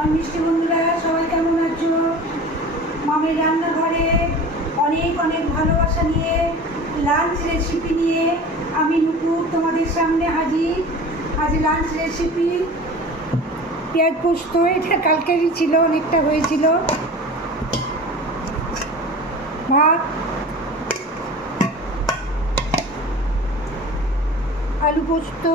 আমার মিষ্টি বন্ধুরা সবাই কেমন আছো? মামের রান্নাঘরে অনেক অনেক ভালোবাসা নিয়ে লাঞ্চ রেসিপি নিয়ে আমি নুপুর তোমাদের সামনে হাজির। আজ লাঞ্চ রেসিপি পেঁয়াজ পোস্ত, এটা কালকেরই ছিল, অনেকটা হয়েছিল। ভাত, আলু পোস্ত,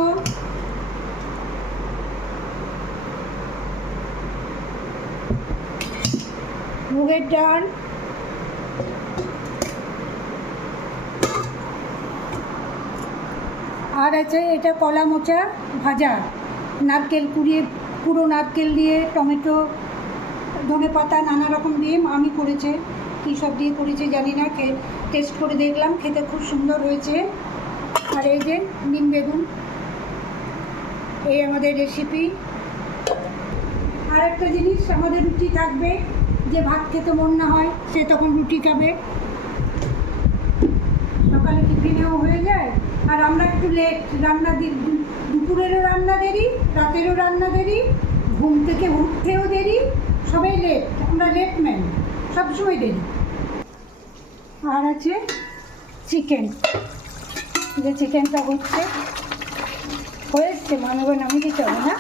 মুগের ডাল, আর আছে এটা কলা মোচা ভাজা, নারকেল কুড়িয়ে, পুরো নারকেল দিয়ে, টমেটো, ধনে পাতা, নানা রকম দিয়ে আমি করেছে। কী সব দিয়ে করেছে জানি না, টেস্ট করে দেখলাম, খেতে খুব সুন্দর হয়েছে। আর এই যে নিম বেগুন, এই আমাদের রেসিপি। আর একটা জিনিস, আমাদের রুটি থাকবে, যে ভাত খেতে মন না হয় সে তখন রুটি খাবে, সকালে টিফিনেও হয়ে যায়। আর আমরা একটু লেট রান্না, দুপুরেরও রান্না দেরি, রাতেরও রান্না দেরি, ঘুম থেকে উঠতেও দেরি, সবাই লেট, আমরা লেট ম্যান, সবসময় দেরি। আর আছে চিকেন, যে চিকেনটা হচ্ছে, হয়েছে মানবে নামিয়ে দিতে হবে না,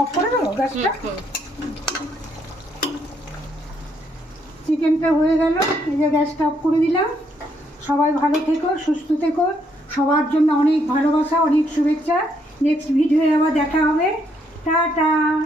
অফ করে দেবো গ্যাসটা। চিকেনটা হয়ে গেল, এই যে গ্যাসটা অফ করে দিলাম। সবাই ভালো থেকো, সুস্থ থেকো, সবার জন্য অনেক ভালোবাসা, অনেক শুভেচ্ছা। নেক্সট ভিডিওয়ে আবার দেখা হবে। টাটা।